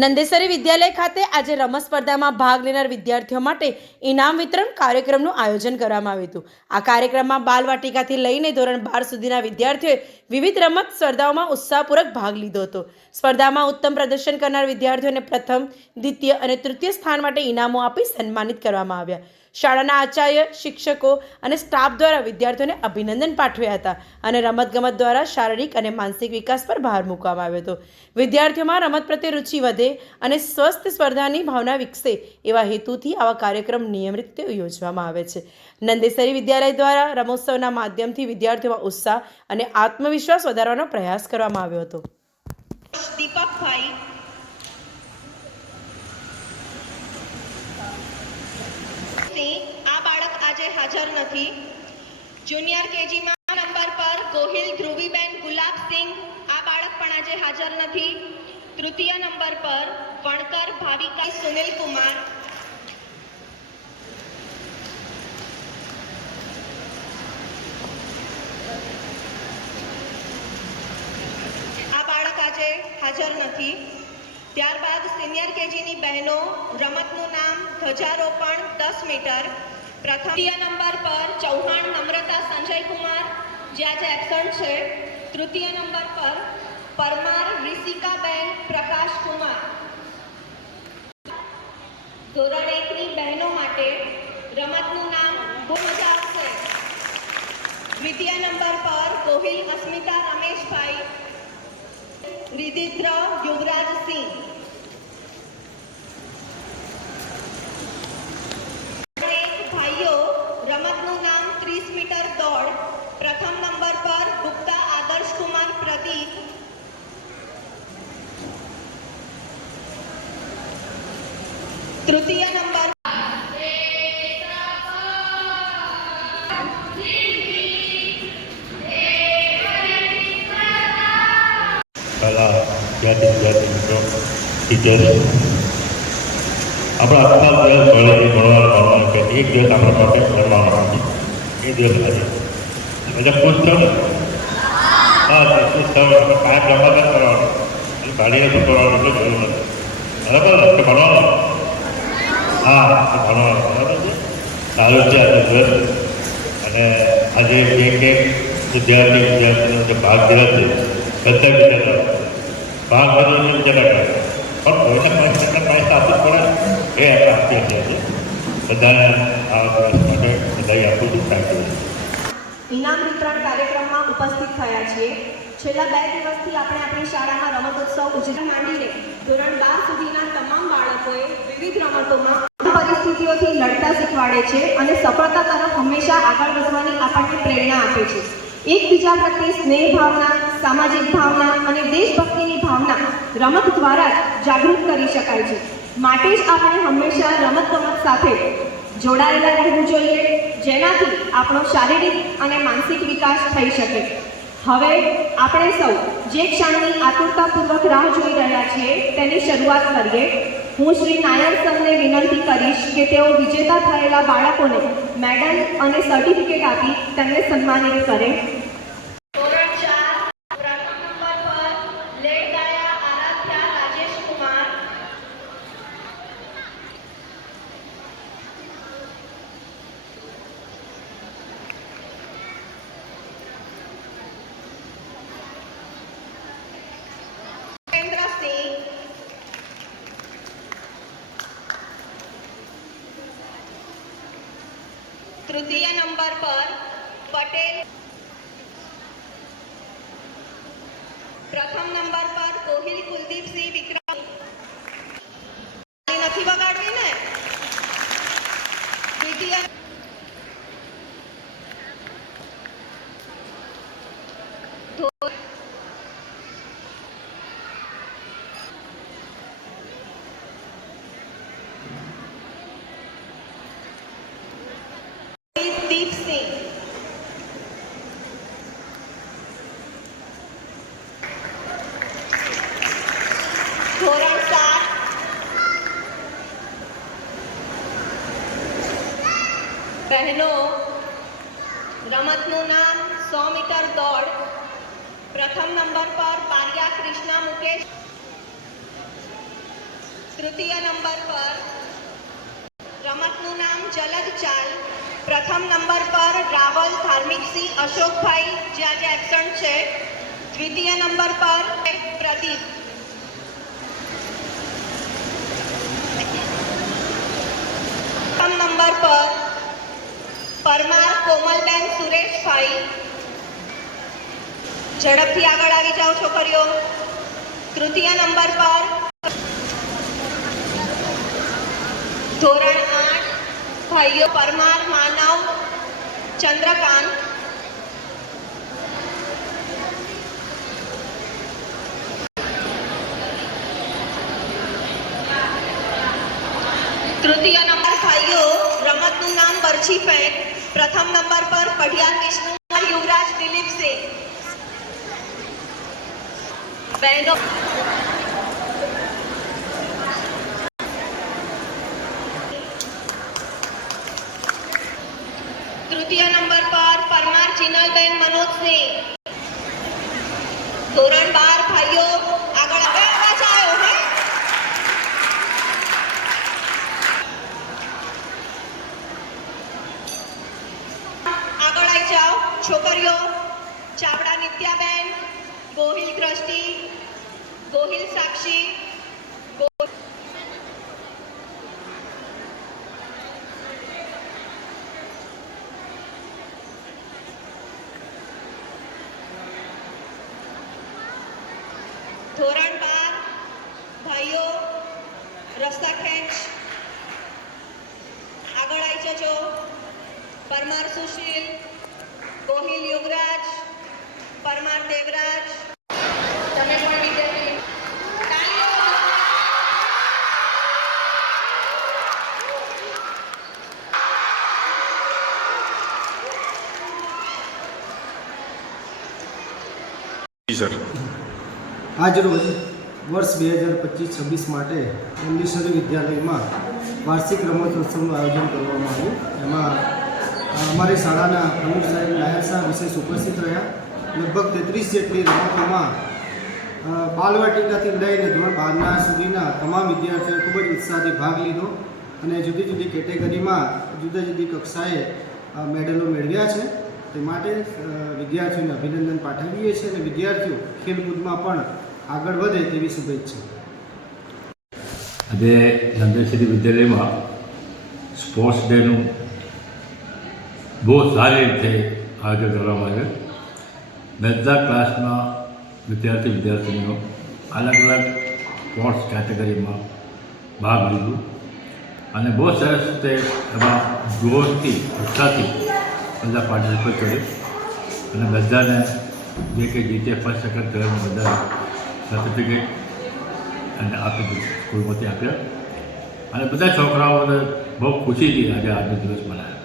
નંદેસરી વિદ્યાલય ખાતે આજે રમત સ્પર્ધામાં ભાગ લેનાર વિદ્યાર્થીઓ માટે ઇનામ વિતરણ કાર્યક્રમનું આયોજન કરવામાં આવ્યું હતું. આ કાર્યક્રમમાં બાલવાટિકાથી લઈને ધોરણ 12 સુધીના વિદ્યાર્થીઓએ વિવિધ રમત સ્પર્ધાઓમાં ઉત્સાહપૂર્વક ભાગ લીધો હતો. સ્પર્ધામાં ઉત્તમ પ્રદર્શન કરનાર વિદ્યાર્થીઓને પ્રથમ, દ્વિતીય અને તૃતીય સ્થાન માટે ઇનામો આપી સન્માનિત કરવામાં આવ્યા. શાળાના આચાર્ય, શિક્ષકો અને સ્ટાફ દ્વારા વિદ્યાર્થીઓને અભિનંદન પાઠવ્યા હતા અને રમતગમત દ્વારા શારીરિક અને માનસિક વિકાસ પર ભાર મૂકવામાં આવ્યો હતો. વિદ્યાર્થીઓમાં રમત પ્રત્યે રુચિ વધે અને સ્વસ્થ સ્પર્ધાની ભાવના વિકસે એવા હેતુથી આવા કાર્યક્રમ નિયમિત રીતે યોજવામાં આવે છે. નંદેસરી વિદ્યાલય દ્વારા રમોત્સવના માધ્યમથી વિદ્યાર્થીઓમાં ઉત્સાહ અને આત્મવિશ્વાસ વધારવાનો પ્રયાસ કરવામાં આવ્યો હતો. દીપકભાઈ આ બાળક આજે હાજર નથી. જુનિયર કેજીમાં નંબર પર ગોહિલ ધ્રુવીબેન ગુલાબસિંહ, આ બાળક પણ આજે હાજર નથી. તૃતીય નંબર પર વણકર ભાવિકા સુનિલ કુમાર, આ બાળક આજે હાજર નથી. ત્યારબાદ સિનિયર કેજીની બહેનો, રમતનું નામ ધ્વજારોપણ 10 મીટર. દ્વિતીય નંબર પર ચૌહાણ નમ્રતા સંજયકુમાર, જે આજે એબસન્ટ છે. તૃતીય નંબર પર પરમાર રિષિકાબેન પ્રકાશકુમાર. ધોરણ 1ની બહેનો માટે રમતનું નામ ભૂમજા છે. દ્વિતીય નંબર પર ગોહિલ અસ્મિતા રમેશભાઈ, રિદિત્ર યુવરાજસિંહ. ભાઈઓ, રમતનું નામ 30 મીટર દોડ. પ્રથમ નંબર પર ગુપ્તા આદર્શ કુમાર પ્રદીપ. તૃતીય નંબર કલા વિદ્યાર્થી મિત્રો, ટીચર્સ, આપણા આખા દિવસ ભણવાનું કે એક દિવસ આપણા માટે ભણવાનું નથી. એ દિવસ આજે એટલે ખુશ થયો ને? હા, ખુશ થયો. આપણે કાંઈ રમત જ કરવાનું, એ ગાડીને શું કરવાનું એટલું જરૂર નથી. બરાબર ને? કે ભણવાનું? હા, ભણવાનું બરાબર છે. સારું છે આજે દિવસ. અને આજે એક વિદ્યાર્થીનો જે ભાગ લીધા છે બધા વિદ્યાર્થીઓ ભાગ ભરીને વિચાર કરે, પણ કોઈને પૈસા આપવું પડે એ આપીએ છીએ. બધાને આ દિવસ માટે બધાએ આપવું જ થાય. ઇનામ વિતરણ કાર્યક્રમમાં ઉપસ્થિત થયા છીએ. છેલ્લા 2 દિવસથી આપણે આપણી શાળામાં રમતોત્સવ ઉજવણી માંડીને ધોરણ 12 સુધીના તમામ બાળકોએ વિવિધ રમતોમાં પરિસ્થિતિઓથી લડતા શીખવાડે છે અને સફળતા તરફ હંમેશા આગળ વધવાની આપણને પ્રેરણા આપે છે. એકબીજા પ્રત્યે સ્નેહ ભાવના, સામાજિક ભાવના અને દેશભક્તિની ભાવના રમત દ્વારા જ જાગૃત કરી શકાય છે. માટે જ આપણે હંમેશા રમતગમત સાથે જોડાયેલા રહેવું જોઈએ, જેનાથી આપણો શારીરિક અને માનસિક વિકાસ થઈ શકે. હવે આપણે સૌ જે ક્ષણની આતુરતાપૂર્વક રાહ જોઈ રહ્યા છીએ તેની શરૂઆત કરીએ. હું શ્રી નાયર સરને વિનંતી કરીશ કે તેઓ વિજેતા થયેલા બાળકોને મેડલ અને સર્ટિફિકેટ આપી તેમને સન્માનિત કરે. ધોરણ 4 પ્રથમ નંબર પર લેડાયા આરાધ્યા રાજેશ કુમાર. તૃતીય નંબર પર પટેલ. પ્રથમ નંબર પર ગોહિલ કુલદીપસિંહ વિક્રમ. નથી વગાડવી ને? દ્વિતીય દીપસિંહ. ધોરણ 7 બહેનો, રમતનું નામ 100 મીટર દોડ. પ્રથમ નંબર પર પારિયા કૃષ્ણા મુકેશ. તૃતીય નંબર પર રમતનું નામ જલદ ચાલ. પ્રથમ નંબર પર રાવલ ધાર્મિકસિંહ અશોકભાઈ જે આજે એબસન્ટ છે. દ્વિતીય નંબર પર પ્રદીપ. પ્રથમ નંબર પર પરમાર કોમલબેન સુરેશભાઈ. ઝડપથી આગળ આવી જાઓ છોકરીઓ. તૃતીય નંબર પર ધોરણ 8 ભાઈઓ પરમાર માનવ ચંદ્રકાંત. તૃતીય નંબર ભાઈઓ રમતનું નામ બરછી ફેંક. પ્રથમ નંબર પર પઢિયાર વિષ્ણુ યુવરાજ દિલીપસિંહ. બહેનો તૃતીય નંબર પર પરમાર જીનલબેન મનોજસિંહ. ધોરણ 12 ભાઈઓ આગળ અવાજ આવ્યો હે. આગળ આવી જાઓ છોકરીઓ. ચાવડા નિત્યાબેન, ગોહિલ દ્રષ્ટિ, ગોહિલ સાક્ષી, ધોરણ 12 ભાઈઓ રસ્તા ખેંચ. આગળ આવી જજો. પરમાર સુશીલ, ગોહિલ યુવરાજ, પરમાર દેવરાજ. તમે પણ વિદ્યાર્થી સર આજરોજ વર્ષ 2025-26 માટે ઇંગ્લિશરી વિદ્યાલયમાં વાર્ષિક રમતોત્સવનું આયોજન કરવામાં આવ્યું. એમાં અમારી શાળાના પ્રમુખ સાહેબ નાયર સાહેબ વિશેષ ઉપસ્થિત રહ્યા. લગભગ 33 જેટલી રમતોમાં બાલવાટિકાથી લઈને ધોરણ 12 સુધીના તમામ વિદ્યાર્થીઓએ ખૂબ જ ઉત્સાહથી ભાગ લીધો અને જુદી જુદી કેટેગરીમાં જુદી જુદી કક્ષાએ મેડલો મેળવ્યા છે. તે માટે વિદ્યાર્થીઓને અભિનંદન પાઠવીએ છીએ અને વિદ્યાર્થીઓ ખેલકૂદમાં પણ આગળ વધે તેવી શુભેચ્છા. આજે નંદેશ્રી વિદ્યાલયમાં સ્પોર્ટ્સ ડેનું બહુ સારી રીતે આયોજન કરવામાં આવ્યું. બધા ક્લાસના વિદ્યાર્થીનીઓ અલગ અલગ સ્પોર્ટ્સ કેટેગરીમાં ભાગ લીધું અને બહુ સરસ રીતે એમાં જોશથી ઉત્સાહથી બધા પાર્ટિસિપેટ કર્યું અને બધાને જે કંઈ જીતે ફર્સ્ટ સેકન્ડ થર્ડ બધા સર્ટિફિકેટ અને આપી સ્કૂલમાંથી આપ્યા અને બધા છોકરાઓને બહુ ખુશીથી આજે આજનો દિવસ મનાવ્યો.